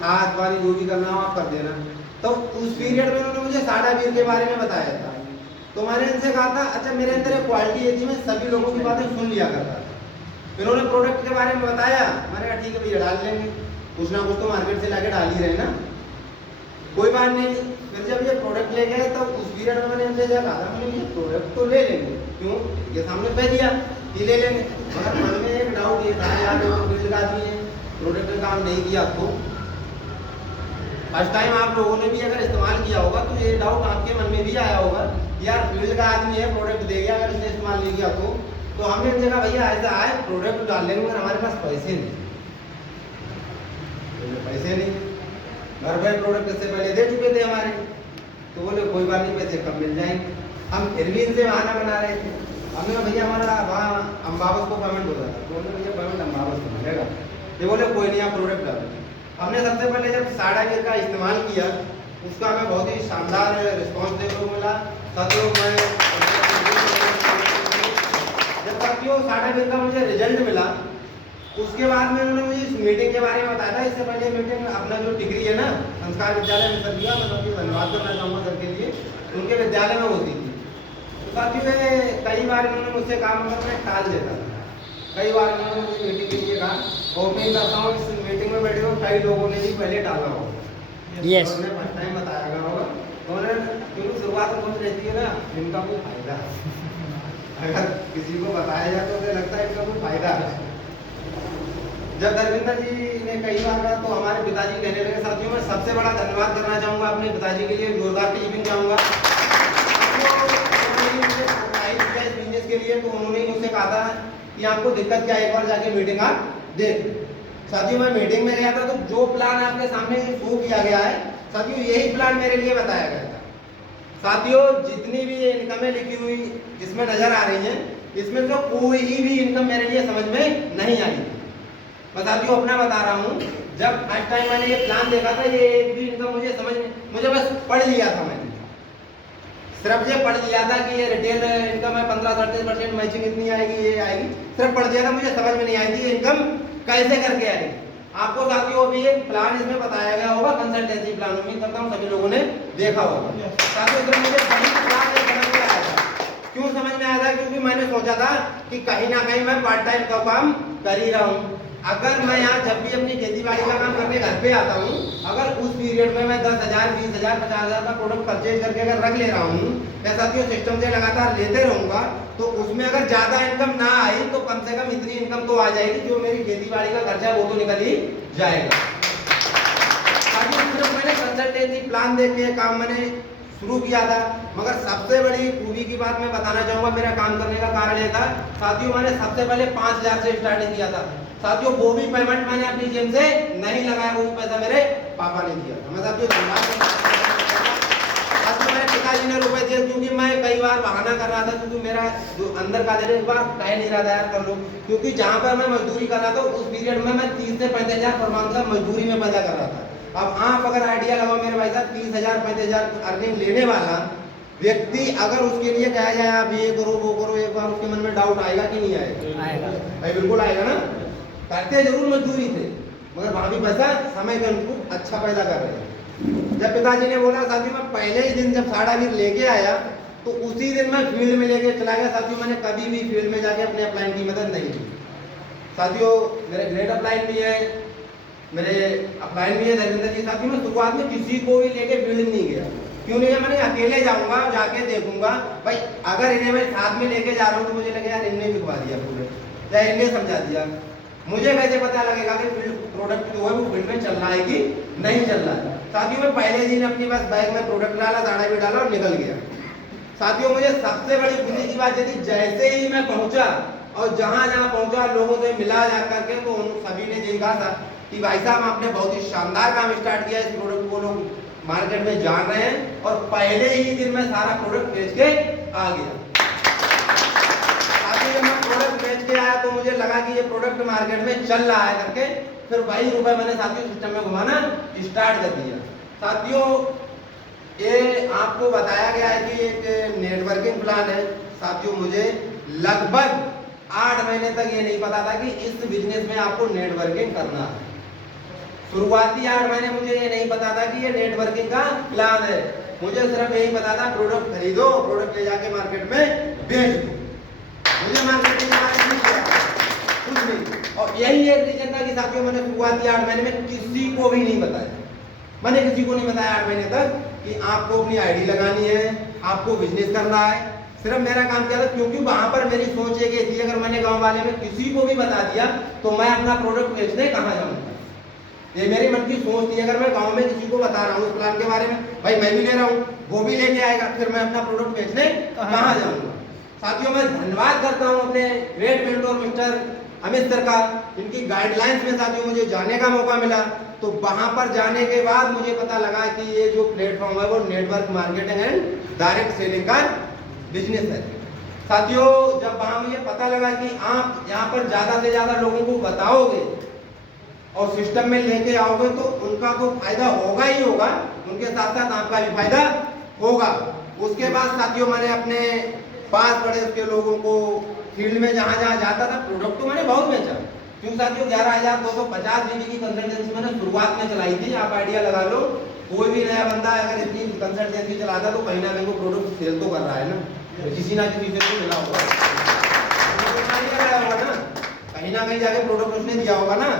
खाद पानी जो भी करना हो आप कर देना। तो उस पीरियड में उन्होंने मुझे साडा वीर के बारे में बताया था। तो मैंने इनसे कहा था अच्छा मेरे अंदर एक क्वालिटी ये थी, मैं सभी लोगों की बातें सुन लिया करता था। इन्होंने प्रोडक्ट के बारे में बताया, मैंने कहा ठीक है भैया डाल लेंगे, कुछ ना कुछ तो मार्केट से लाके डाल ही रहे ना, कोई बात नहीं। फिर जब ये प्रोडक्ट ले गए तो उस पीरियड में मैंने इनसे कहा था मैंने ये प्रोडक्ट तो ले लेंगे, क्यों ये सामने कह दिया कि ले लेंगे, मगर मन में एक डाउट ये था यार फील्ड का आदमी है, प्रोडक्ट का काम नहीं किया तो फर्स्ट टाइम आप लोगों ने भी अगर इस्तेमाल किया होगा तो ये डाउट आपके मन में भी आया होगा यार फील्ड का आदमी है प्रोडक्ट दे गया, अगर इसने इस्तेमाल नहीं किया तो हमने इनसे कहा भैया ऐसा आए प्रोडक्ट डाल लेंगे मगर हमारे पास पैसे नहीं, पैसे नहीं, घर पे प्रोडक्ट इससे पहले दे चुके थे हमारे। तो बोले कोई बात नहीं पैसे कब मिल जाएंगे। हम फिर भी इनसे बहाना बना रहे थे, हमने कहा भैया हमारा वहाँ अम्बावस को पेमेंट हो रहा था, तो बोले भैया पेमेंट अम्बावस को मिलेगा, ये बोले कोई नहीं आप प्रोडक्ट डालो। हमने सबसे पहले जब साडा वीर का इस्तेमाल किया उसका हमें बहुत ही शानदार रिस्पॉन्स देखने को मिला। साथियों मैं जब साथियों साडा वीर का मुझे रिजल्ट मिला उसके बाद में उन्होंने मुझे इस मीटिंग के बारे में बताया था। इससे पहले मीटिंग अपना जो डिग्री है ना संस्कार विद्यालय में सर दिया, मैं सबको धन्यवाद करना चाहूँगा सर के लिए, उनके विद्यालय में होती थी। तो साथियों कई बार उन्होंने मुझसे काम अगर मैं टाल देता था, कई बार उन्होंने मुझे मीटिंग के लिए कहा और मैं करता हूँ इस मीटिंग में बैठे हो कई लोगों ने भी पहले टाला होगा, Yes. उन्होंने फर्स्ट टाइम बताया गया होगा, उन्होंने क्योंकि शुरुआत में कुछ रहती है ना इनका कोई फायदा अगर किसी को बताया जाए तो उसे लगता है इनका कोई फायदा है। जब धर्मेंद्र जी ने कई बार कहा तो हमारे पिताजी कहने लगे। साथियों मैं सबसे बड़ा धन्यवाद करना चाहूँगा अपने पिताजी के लिए, जोरदार टीचिंग चाहूँगा बिजनेस के लिए। तो उन्होंने मुझसे कहा था कि आपको दिक्कत क्या है एक बार जाके मीटिंग आप देख। साथियों मैं मीटिंग में गया था तो जो प्लान आपके सामने शो किया गया है साथियों यही प्लान मेरे लिए बताया गया था। साथियों जितनी भी ये इनकमें लिखी हुई इसमें नजर आ रही हैं इसमें तो कोई भी इनकम मेरे लिए समझ में नहीं आई थी। मैं साथियों अपना बता रहा हूँ, जब फर्स्ट टाइम मैंने ये प्लान देखा था ये एक भी इनकम मुझे समझ में, मुझे बस पढ़ लिया था, मैंने सिर्फ ये पढ़ लिया था कि ये रिटेल इनकम है 15-30% मैचिंग इतनी आएगी ये आएगी, सिर्फ पढ़ दिया था, मुझे समझ में नहीं आई थी ये इनकम कैसे करके आएगी। आपको साथियों अभी एक प्लान इसमें बताया गया होगा कंसल्टेंसी प्लान, उम्मीद करता हूँ सभी लोगों ने देखा होगा। साथियों इसमें मुझे बड़ी प्लान समझ में आया था। क्यों समझ में आया था? क्योंकि मैंने सोचा था कि कहीं ना कहीं मैं पार्ट टाइम का काम कर ही रहा हूँ। अगर मैं यहाँ जब भी अपनी खेती बाड़ी का काम करने घर पे आता हूँ, अगर उस पीरियड में मैं 10,000, 20,000, 50,000 का प्रोडक्ट परचेज करके अगर रख ले रहा हूँ या साथियों सिस्टम से लगातार लेते रहूँगा तो उसमें अगर ज़्यादा इनकम ना आई तो कम से कम इतनी इनकम तो आ जाएगी जो मेरी खेती बाड़ी का खर्चा वो तो निकल ही जाएगा। मैंने कंसल्टेंसी प्लान देख के काम मैंने शुरू किया था, मगर सबसे बड़ी खूबी की बात मैं बताना चाहूँगा मेरा काम करने का कारण ये था साथियों मैंने सबसे पहले 5,000 से स्टार्टिंग किया था। साथियों वो भी पेमेंट मैंने अपनी जेब से नहीं लगाया, वो भी पैसा मेरे पापा ने दिया था। मैं साथियों मेरे पिताजी ने रुपए दिए क्योंकि मैं कई बार बहाना कर रहा था क्योंकि मेरा जो अंदर का दिल एक बार कह नहीं रहा था यार कर लो, क्योंकि जहाँ पर मैं मजदूरी कर रहा था उस पीरियड में मैं 30 से 35,000 पर मंथ का मजदूरी में पैदा कर रहा था। अब आप अगर आइडिया लगाओ मेरे भाई साहब 30,000 35,000 अर्निंग लेने वाला व्यक्ति अगर उसके लिए कहा जाए आप ये करो वो करो, एक बार उसके मन में डाउट आएगा कि नहीं आएगा? भाई बिल्कुल आएगा ना। करते जरूर मजदूरी थे मगर वहां भी पैसा समय के अनुरूप अच्छा पैदा कर रहे हैं। जब पिताजी ने बोला साथियों मैं पहले ही दिन जब साडा वीर लेके आया तो उसी दिन मैं फील्ड में लेके चला गया। साथियों मैंने कभी भी फील्ड में जाके अपने अपलाइन की मदद नहीं की। साथियों मेरे ग्रेड अपलाइन भी है, मेरे अपलाइन भी है धर्मेंद्र जी। साथियों मैं शुरुआत में किसी को भी लेके फील्ड नहीं गया। क्यों नहीं है? मैंने अकेले जाऊंगा जाके देखूंगा भाई अगर इन्हें मैं साथ में लेके जा रहा हूँ तो मुझे लगे यार इनने बिकवा दिया पूरे या इनने समझा दिया, मुझे कैसे पता लगेगा कि फील्ड प्रोडक्ट जो है वो फील्ड में चल रहा है कि नहीं चल रहा है। साथियों मैं पहले दिन अपनी बस बैग में प्रोडक्ट डाला, साड़ा भी डाला और निकल गया। साथियों मुझे सबसे बड़ी खुशी की बात ये थी जैसे ही मैं पहुंचा और जहां जहां पहुंचा लोगों से मिला जा करके तो उन सभी ने यही कहा था कि भाई साहब आपने बहुत ही शानदार काम स्टार्ट किया, इस प्रोडक्ट को लोग मार्केट में जान रहे हैं और पहले ही दिन में सारा प्रोडक्ट बेच के आ गया। जब मैं प्रोडक्ट बेच के आया तो मुझे लगा कि ये प्रोडक्ट मार्केट में चल रहा है करके फिर वही रुपए मैंने साथियों सिस्टम में घुमाना स्टार्ट कर दिया। साथियों ये आपको बताया गया है कि एक नेटवर्किंग प्लान है। साथियों मुझे लगभग 8 महीने तक ये नहीं पता था कि इस बिजनेस में आपको नेटवर्किंग करना है। शुरुआती 8 महीने मुझे ये नहीं पता था कि ये नेटवर्किंग का प्लान है। मुझे सिर्फ यही पता था प्रोडक्ट खरीदो, प्रोडक्ट ले जाके मार्केट में बेच दो। मुझे मार्केटिंग के बारे में नहीं पता कुछ नहीं। और यही एक रीजन था कि साथियों मैंने शुरुआती 8 महीने में किसी को भी नहीं बताया। मैंने किसी को नहीं बताया 8 महीने तक कि आपको अपनी आईडी लगानी है, आपको बिजनेस करना है। सिर्फ मेरा काम क्या था, क्योंकि वहां पर मेरी सोच है कि थी अगर मैंने गांव वाले में किसी को भी बता दिया तो मैं अपना प्रोडक्ट बेचने कहाँ जाऊंगा। ये मेरी मन की सोच थी। अगर मैं गांव में किसी को बता रहा हूँ उस प्लान के बारे में, भाई मैं भी ले रहा हूँ, वो भी लेके आएगा, फिर मैं अपना प्रोडक्ट बेचने कहाँ जाऊंगा। साथियों मैं धन्यवाद करता हूँ अपने great mentor mister Amit sir का। इनकी गाइडलाइंस में साथियों मुझे जाने का मौका मिला। तो वहां पर जाने के बाद मुझे पता लगा कि ये जो प्लेटफॉर्म है वो network marketing and direct selling का बिजनेस है। साथियों जब वहां मुझे पता लगा कि आप यहाँ पर ज्यादा से ज्यादा लोगों को बताओगे और सिस्टम में लेके आओगे तो उनका तो फायदा होगा ही होगा, उनके साथ साथ आपका भी फायदा होगा। उसके बाद साथियों मैंने अपने 5 बड़े उसके लोगों को फील्ड में जहां जहां जाता था, प्रोडक्ट तो मैंने बहुत बेचा। क्योंकि साथियों 11,250 बीबी की कंसल्टेंसी मैंने शुरुआत में चलाई थी। आप आइडिया लगा लो, कोई भी नया बंदा अगर इतनी कंसल्टेंसी चलाता तो कहीं ना कहीं वो प्रोडक्ट सेल तो कर रहा है ना, किसी ना किसी से तो मिला होगा, कहीं ना कहीं जाके प्रोडक्ट उसने दिया होगा ना।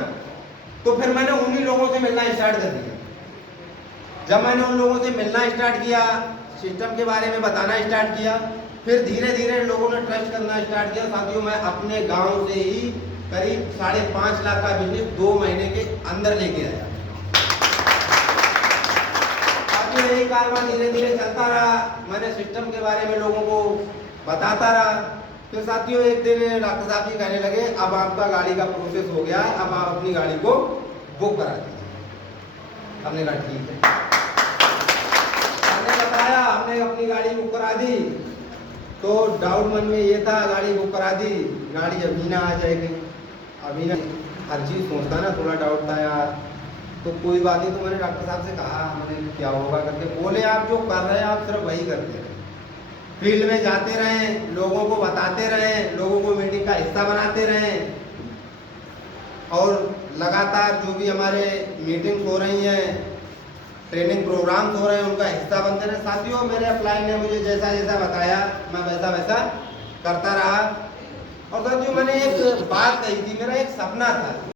तो फिर मैंने उन्हीं लोगों से मिलना स्टार्ट कर दिया। जब मैंने उन लोगों से मिलना स्टार्ट किया, सिस्टम के बारे में बताना स्टार्ट किया, फिर धीरे धीरे लोगों ने ट्रस्ट करना स्टार्ट किया। साथियों मैं अपने गांव से ही करीब 5.5 लाख का बिजनेस 2 महीने के अंदर लेके आया। साथियों यही कारवां धीरे धीरे चलता रहा। मैंने सिस्टम के बारे में लोगों को बताता रहा। फिर साथियों एक दिन डॉक्टर साहब जी कहने लगे अब आपका गाड़ी का प्रोसेस हो गया है, अब आप अपनी गाड़ी को बुक करा दीजिए। हमने कहा ठीक है, हमने बताया, हमने अपनी गाड़ी बुक करा दी। तो डाउट मन में ये था, गाड़ी बुक करा दी, गाड़ी अभी ना आ जाएगी, अभी ना, हर चीज़ सोचता ना, थोड़ा डाउट था यार। तो कोई बात नहीं, तो मैंने डॉक्टर साहब से कहा मैंने क्या होगा करके, बोले आप जो कर रहे हैं आप सिर्फ वही करते रहे, फील्ड में जाते रहें, लोगों को बताते रहें, लोगों को मीटिंग का हिस्सा बनाते रहें, और लगातार जो भी हमारे मीटिंग्स हो रही हैं, ट्रेनिंग प्रोग्राम्स हो रहे हैं, उनका हिस्सा बनते रहे। साथियों मेरे अपलाइन ने मुझे जैसा जैसा बताया मैं वैसा वैसा करता रहा। और साथियों मैंने एक बात कही थी, मेरा एक सपना था।